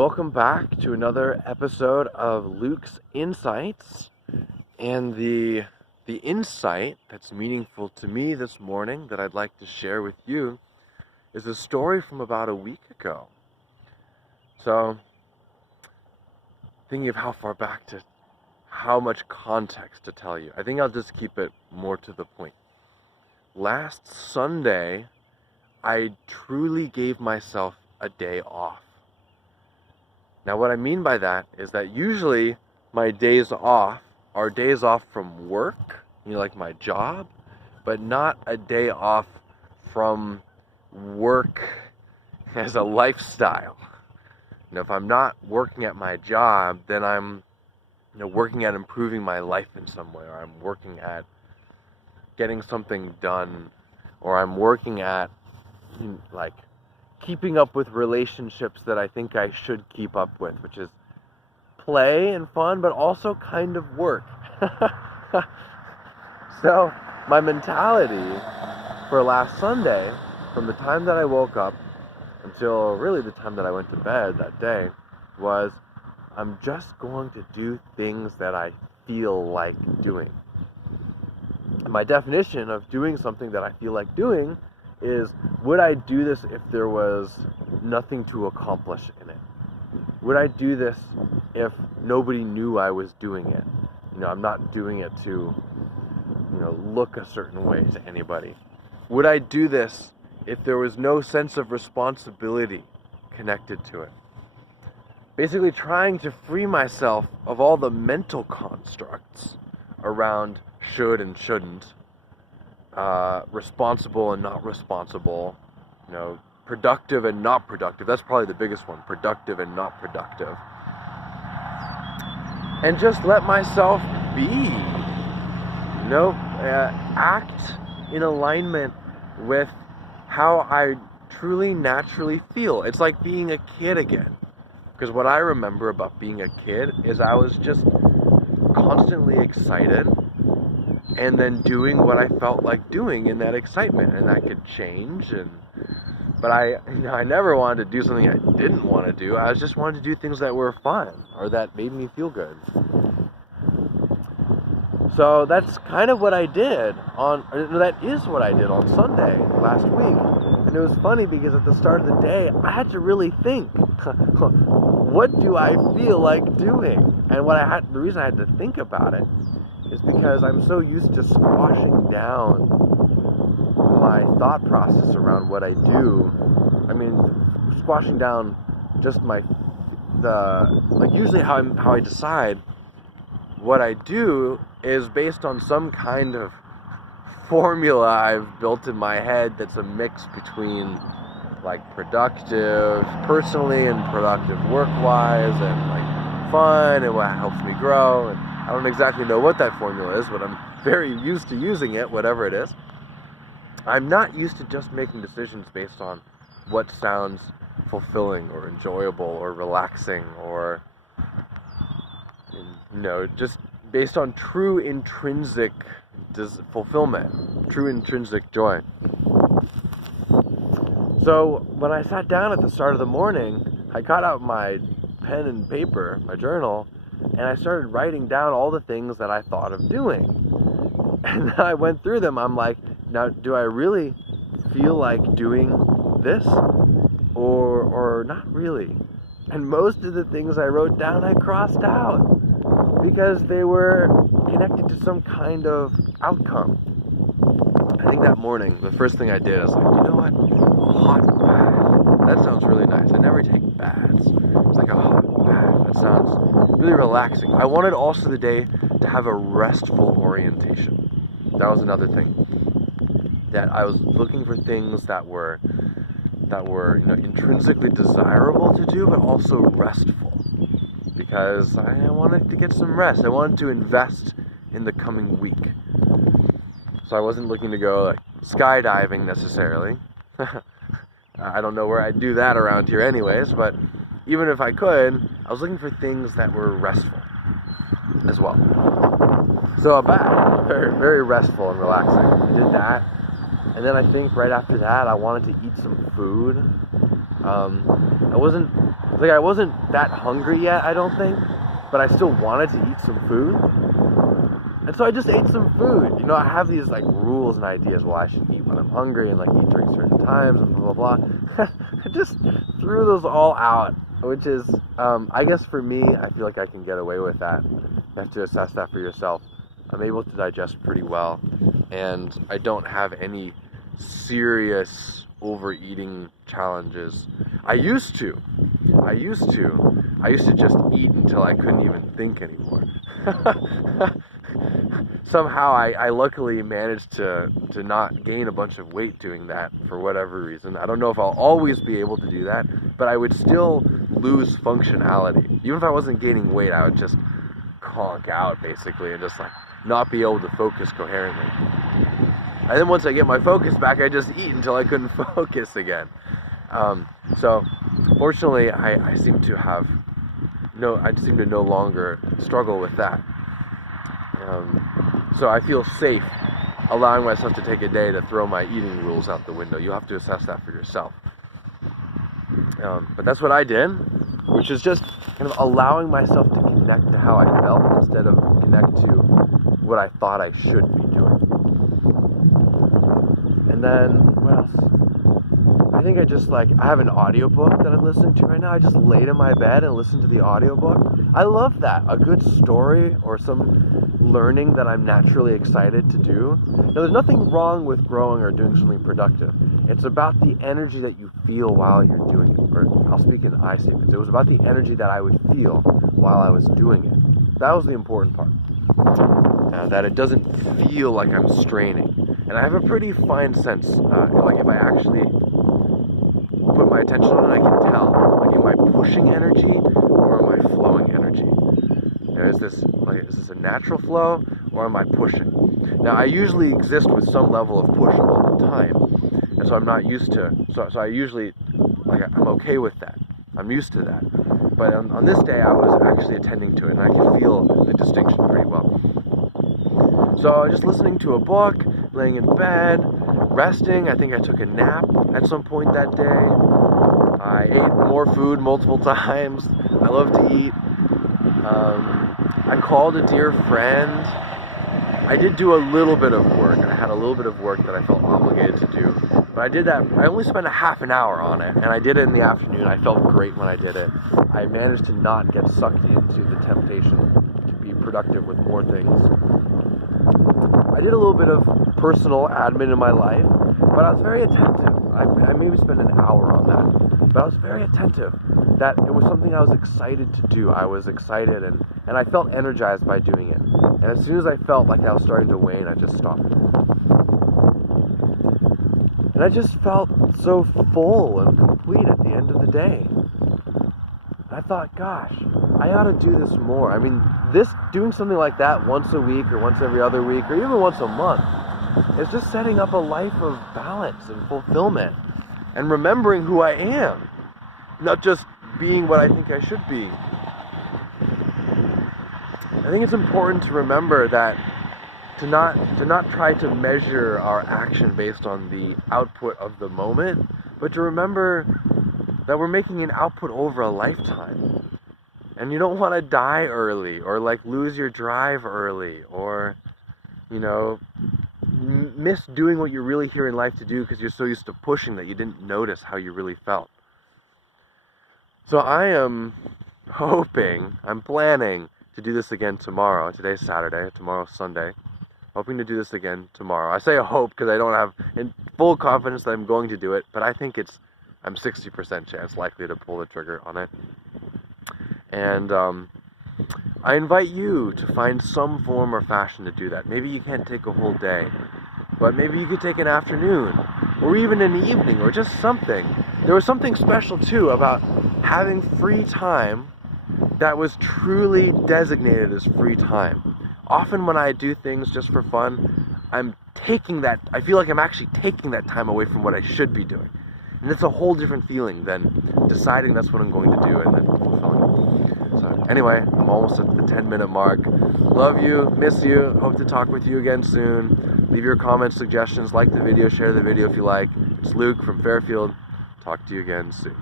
Welcome back to another episode of Luke's Insights. And the insight that's meaningful to me this morning that I'd like to share with you is a story from about a week ago. So, thinking of how far back to how much context to tell you. I think I'll just keep it more to the point. Last Sunday, I truly gave myself a day off. Now, what I mean by that is that usually my days off are days off from work, like my job, but not a day off from work as a lifestyle. If I'm not working at my job, then I'm working at improving my life in some way, or I'm working at getting something done, or I'm working at keeping up with relationships that I think I should keep up with, which is play and fun, but also kind of work. So my mentality for last Sunday, from the time that I woke up until really the time that I went to bed that day, was I'm just going to do things that I feel like doing. And my definition of doing something that I feel like doing is, would I do this if there was nothing to accomplish in it? Would I do this if nobody knew I was doing it? I'm not doing it to, look a certain way to anybody. Would I do this if there was no sense of responsibility connected to it? Basically trying to free myself of all the mental constructs around should and shouldn't, responsible and not responsible, productive and not productive. That's probably the biggest one, productive and not productive. And just let myself be, act in alignment with how I truly naturally feel. It's like being a kid again. Because what I remember about being a kid is I was just constantly excited and then doing what I felt like doing in that excitement, and that could change. But I never wanted to do something I didn't want to do. I just wanted to do things that were fun or that made me feel good. So that's kind of what I did that is what I did on Sunday last week. And it was funny because at the start of the day, I had to really think, what do I feel like doing? And the reason I had to think about it is because I'm so used to squashing down my thought process around what I do. Squashing down just usually how I decide what I do is based on some kind of formula I've built in my head that's a mix between productive personally and productive work-wise, and fun and what helps me grow. And I don't exactly know what that formula is, but I'm very used to using it, whatever it is. I'm not used to just making decisions based on what sounds fulfilling or enjoyable or relaxing, or just based on true intrinsic fulfillment, true intrinsic joy. So when I sat down at the start of the morning, I got out my pen and paper, my journal, and I started writing down all the things that I thought of doing. And then I went through them. I'm like, now, do I really feel like doing this? Or not really? And most of the things I wrote down, I crossed out because they were connected to some kind of outcome. I think that morning, the first thing I did, I was like, you know what? A hot bath. That sounds really nice. I never take baths. It's like a hot bath. That sounds really relaxing. I wanted also the day to have a restful orientation. That was another thing. That I was looking for things that were intrinsically desirable to do, but also restful. Because I wanted to get some rest. I wanted to invest in the coming week. So I wasn't looking to go skydiving necessarily. I don't know where I'd do that around here anyways, but even if I could, I was looking for things that were restful as well. So a bath, very, very restful and relaxing. I did that. And then I think right after that, I wanted to eat some food. I wasn't Like, I wasn't that hungry yet, I don't think, but I still wanted to eat some food. And so I just ate some food. You know, I have these like rules and ideas. Well, I should eat when I'm hungry and like eat during certain times and blah, blah, blah. I just threw those all out, which is, I guess for me, I feel like I can get away with that. You have to assess that for yourself. I'm able to digest pretty well, and I don't have any serious overeating challenges. I used to just eat until I couldn't even think anymore. Somehow I luckily managed to not gain a bunch of weight doing that for whatever reason. I don't know if I'll always be able to do that, but I would still lose functionality. Even if I wasn't gaining weight, I would just conk out basically and just like not be able to focus coherently. And then once I get my focus back, I just eat until I couldn't focus again. So fortunately, I seem to no longer struggle with that. So I feel safe allowing myself to take a day to throw my eating rules out the window. You have to assess that for yourself. But that's what I did, which is just kind of allowing myself to connect to how I felt instead of connect to what I thought I should be doing. And then, what else? I think I have an audiobook that I'm listening to right now. I just laid in my bed and listened to the audiobook. I love that. A good story or some learning that I'm naturally excited to do. Now, there's nothing wrong with growing or doing something productive. It's about the energy that you feel while you're doing it. Or I'll speak in I statements. It was about the energy that I would feel while I was doing it. That was the important part. That it doesn't feel like I'm straining. And I have a pretty fine sense. Like if I actually put my attention on it, I can tell. Like, am I pushing energy or am I flowing energy? Is this a natural flow or am I pushing? Now, I usually exist with some level of push all the time, and so I'm not used to. So I usually I'm okay with that. I'm used to that. But on this day, I was actually attending to it, and I could feel the distinction pretty well. So I was just listening to a book, laying in bed, resting. I think I took a nap at some point that day. I ate more food multiple times. I love to eat. I called a dear friend. I did do a little bit of work, and I had a little bit of work that I felt obligated to do. But I did that. I only spent a half an hour on it, and I did it in the afternoon. I felt great when I did it. I managed to not get sucked into the temptation to be productive with more things. I did a little bit of personal admin in my life, but I was very attentive. I maybe spent an hour on that, but I was very attentive. That it was something I was excited to do. I was excited and I felt energized by doing it. And as soon as I felt like I was starting to wane, I just stopped. And I just felt so full and complete at the end of the day. I thought, gosh, I ought to do this more. I mean, doing something like that once a week or once every other week or even once a month is just setting up a life of balance and fulfillment and remembering who I am, not just being what I think I should be. I think it's important to remember that to not try to measure our action based on the output of the moment, but to remember that we're making an output over a lifetime. And you don't want to die early or like lose your drive early or, miss doing what you're really here in life to do because you're so used to pushing that you didn't notice how you really felt. So I am I'm planning to do this again tomorrow. Today's Saturday, tomorrow's Sunday. Hoping to do this again tomorrow. I say I hope because I don't have full confidence that I'm going to do it, but I think I'm 60% chance likely to pull the trigger on it. And I invite you to find some form or fashion to do that. Maybe you can't take a whole day, but maybe you could take an afternoon or even an evening or just something. There was something special too about having free time that was truly designated as free time. Often when I do things just for fun, I feel like I'm actually taking that time away from what I should be doing. And it's a whole different feeling than deciding that's what I'm going to do and then fulfilling it. So anyway, I'm almost at the 10-minute mark. Love you, miss you, hope to talk with you again soon. Leave your comments, suggestions, like the video, share the video if you like. It's Luke from Fairfield. Talk to you again soon.